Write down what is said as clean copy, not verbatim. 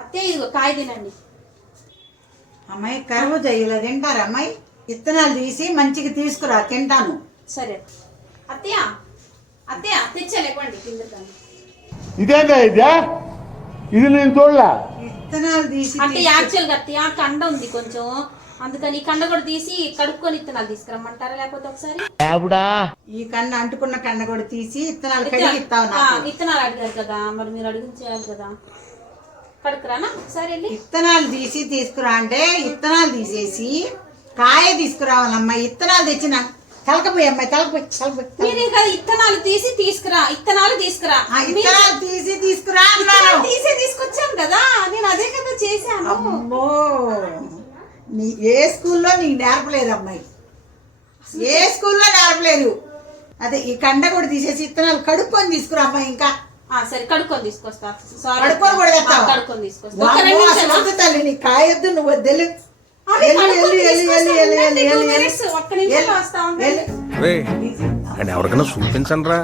అత్తయ్య ఇదిగో కాయ తినండి. అమ్మాయి కర్బూజా ఇలా తింటారా అమ్మాయి? విత్తనాలు తీసి మంచిగా తీసుకురా, తింటాను. సరే అత్తయ్య, అత్తయ్య తెచ్చలేకండి తిందుతాను. ఇదేంటా ఇదే? ఇది నేను చూడలే. విత్తనాలు తీసి అంటే యాక్చువల్గా అత్తయ్య కండ ఉంది కొంచెం, అందుకని ఈ కండ కూడా తీసి కడుక్కొని విత్తనాలు తీసుకురమ్మంటారా? లేకపోతే ఒకసారి ఈ కండ అంటుకున్న కండ కూడా తీసి విత్తనాలు కడిగి ఇస్తావు నాకు. విత్తనాలు అడిగారు కదా, మరి మీరు అడిగించేయాలి కదా. కడుకురానా ఒకసారి వెళ్ళి? విత్తనాలు తీసి తీసుకురా అంటే విత్తనాలు తీసేసి కాయ తీసుకురావాలమ్మా. విత్తనాలు తెచ్చిన తలకపోయి అమ్మాయి, తలకపోయి మీరే కదా విత్తనాలు తీసి తీసుకురా, విత్తనాలు తీసుకురా. విత్తనాలు తీసి తీసుకురా అన్నాను. తీసే తీసుకొచ్చాను కదా, నేను అదే కదా చేశాను. అమ్మో, నీ ఏ స్కూల్లో నీకు నేర్పలేదు అమ్మాయి, ఏ స్కూల్లో నేర్పలేదు. అదే ఈ కండ కూడా తీసేసి విత్తనాలు కడుక్కొని తీసుకురా అమ్మాయి. ఇంకా సరే కడుక్కొని తీసుకొస్తా. కడుక్కొని కూడా తెస్తావా? కడుక్కొని తీసుకొస్తా. తల్లి నీ కాయొద్దు, నువ్వు వద్దెలు. ఒక్క నిమిషం వస్తా ఉండండి. ఎవరికైనా చూపించండి రా.